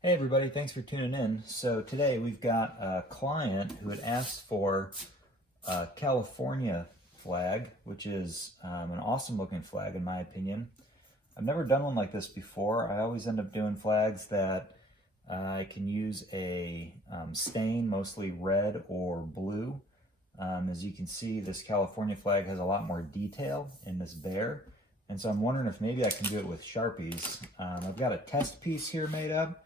Hey everybody, thanks for tuning in. So today we've got a client who had asked for a California flag, which is an awesome looking flag in my opinion. I've never done one like this before. I always end up doing flags that I can use a stain, mostly red or blue. As you can see, this California flag has a lot more detail in this bear. And so I'm wondering if maybe I can do it with Sharpies. I've got a test piece here made up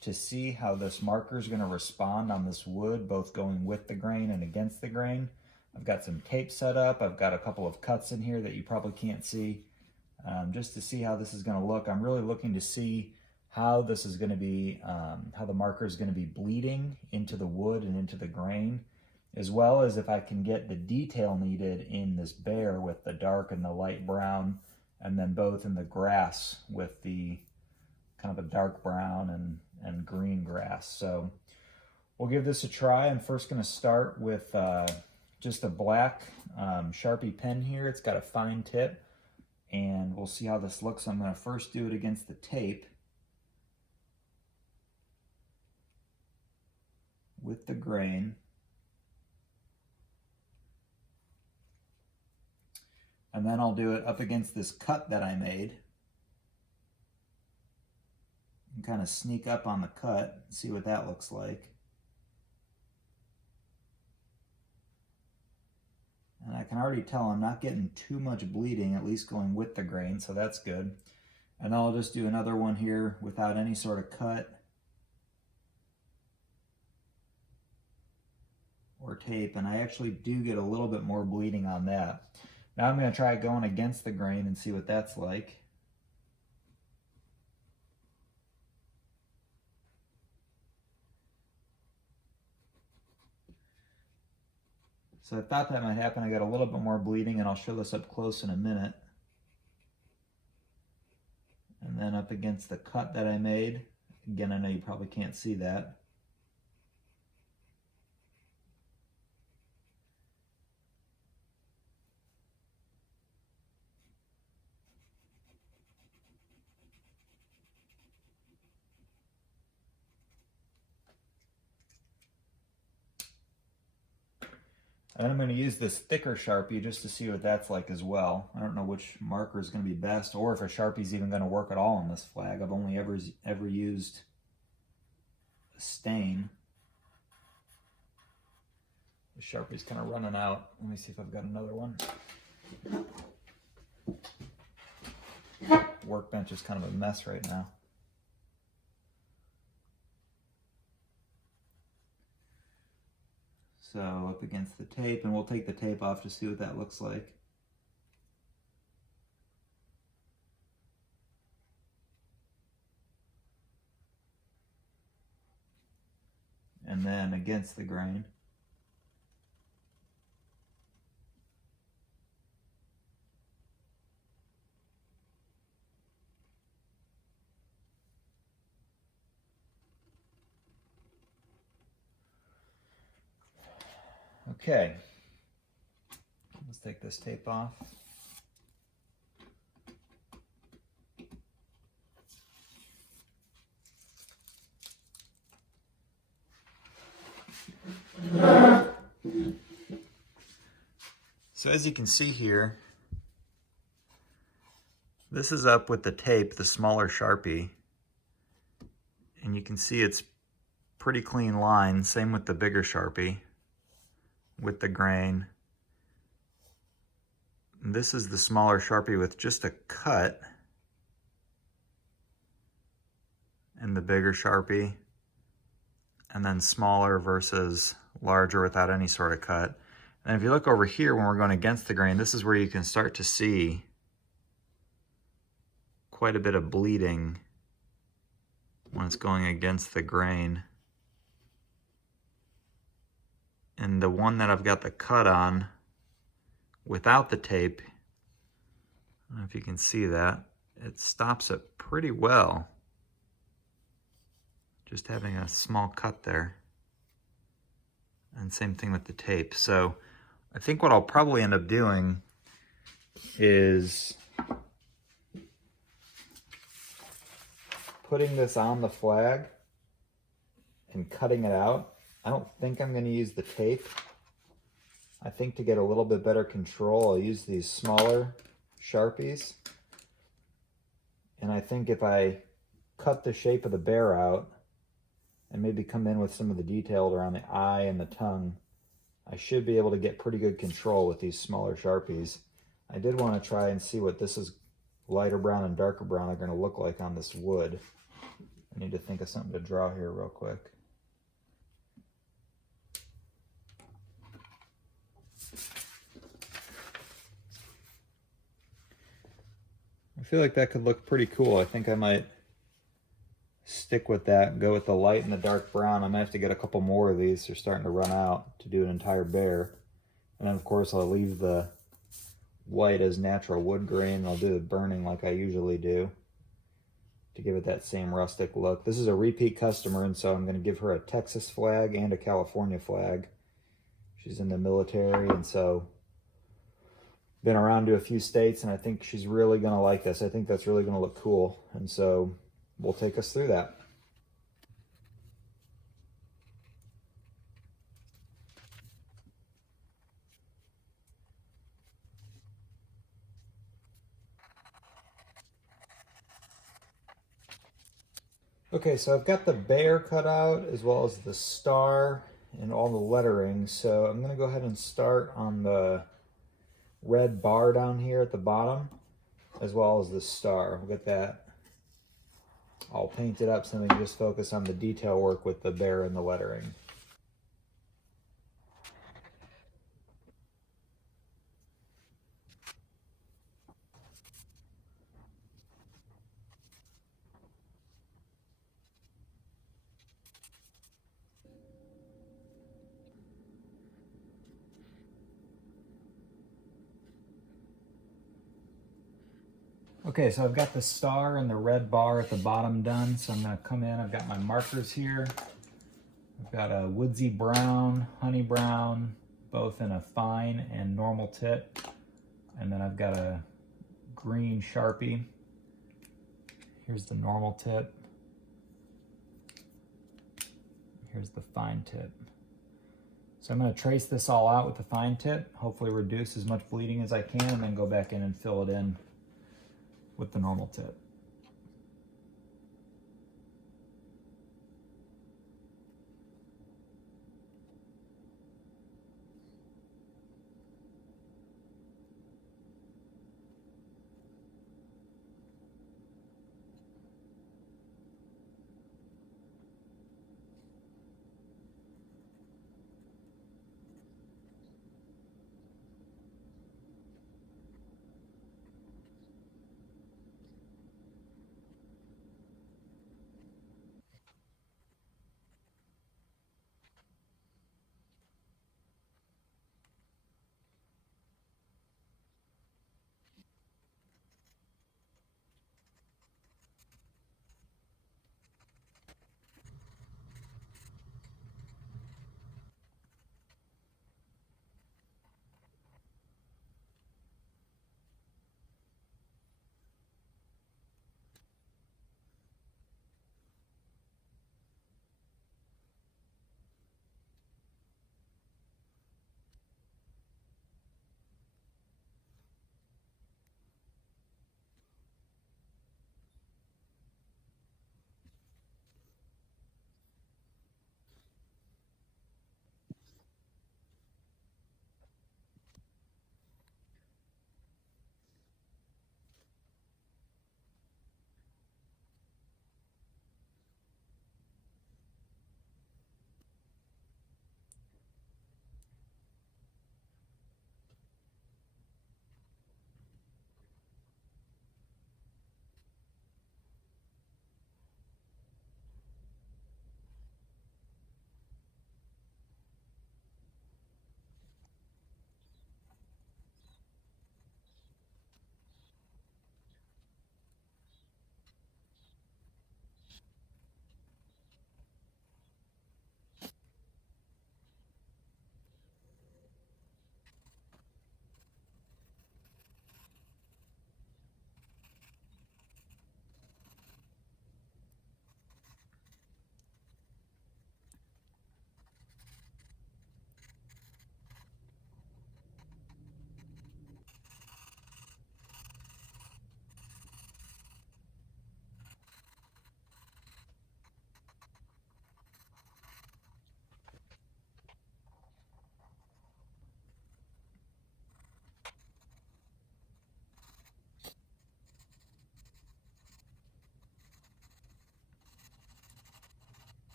to see how this marker is going to respond on this wood, both going with the grain and against the grain. I've got some tape set up. I've got a couple of cuts in here that you probably can't see, just to see how this is going to look. I'm really looking to see how this is going to be, how the marker is going to be bleeding into the wood and into the grain, as well as if I can get the detail needed in this bear with the dark and the light brown, and then both in the grass with the kind of a dark brown and green grass. So we'll give this a try. I'm first going to start with just a black Sharpie pen here. It's got a fine tip, and we'll see how this looks. I'm going to first do it against the tape with the grain. And then I'll do it up against this cut that I made. And kind of sneak up on the cut and see what that looks like. And I can already tell I'm not getting too much bleeding, at least going with the grain, so that's good. And then I'll just do another one here without any sort of cut or tape, and I actually do get a little bit more bleeding on that. Now I'm going to try going against the grain and see what that's like. So I thought that might happen. I got a little bit more bleeding, and I'll show this up close in a minute. And then up against the cut that I made. Again, I know you probably can't see that. And I'm going to use this thicker Sharpie just to see what that's like as well. I don't know which marker is going to be best, or if a Sharpie is even going to work at all on this flag. I've only ever used a stain. The Sharpie's kind of running out. Let me see if I've got another one. Workbench is kind of a mess right now. So up against the tape, and we'll take the tape off to see what that looks like. And then against the grain. Okay, let's take this tape off. So as you can see here, this is up with the tape, the smaller Sharpie, and you can see it's pretty clean line. Same with the bigger Sharpie with the grain. And this is the smaller Sharpie with just a cut, and the bigger Sharpie, and then smaller versus larger without any sort of cut. And if you look over here when we're going against the grain, this is where you can start to see quite a bit of bleeding when it's going against the grain. And the one that I've got the cut on without the tape, I don't know if you can see that, it stops it pretty well. Just having a small cut there. And same thing with the tape. So I think what I'll probably end up doing is putting this on the flag and cutting it out. I don't think I'm going to use the tape. I think to get a little bit better control, I'll use these smaller Sharpies. And I think if I cut the shape of the bear out and maybe come in with some of the details around the eye and the tongue, I should be able to get pretty good control with these smaller Sharpies. I did want to try and see what this is lighter brown and darker brown are going to look like on this wood. I need to think of something to draw here real quick. I feel like that could look pretty cool. I think I might stick with that and go with the light and the dark brown. I might have to get a couple more of these. They're starting to run out to do an entire bear. And then of course I'll leave the white as natural wood grain. I'll do the burning like I usually do to give it that same rustic look. This is a repeat customer, and so I'm going to give her a Texas flag and a California flag. She's in the military, and so been around to a few states, and I think she's really going to like this. I think that's really going to look cool, and so we'll take us through that. Okay, so I've got the bear cut out as well as the star and all the lettering. So I'm gonna go ahead and start on the red bar down here at the bottom as well as the star. We'll get that all painted up so we can just focus on the detail work with the bear and the lettering. Okay, so I've got the star and the red bar at the bottom done. So I'm gonna come in, I've got my markers here. I've got a woodsy brown, honey brown, both in a fine and normal tip. And then I've got a green Sharpie. Here's the normal tip. Here's the fine tip. So I'm going to trace this all out with the fine tip, hopefully reduce as much bleeding as I can, and then go back in and fill it in with the normal tip.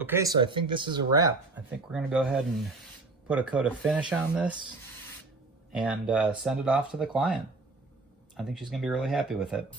Okay, so I think this is a wrap. I think we're gonna go ahead and put a coat of finish on this and send it off to the client. I think she's gonna be really happy with it.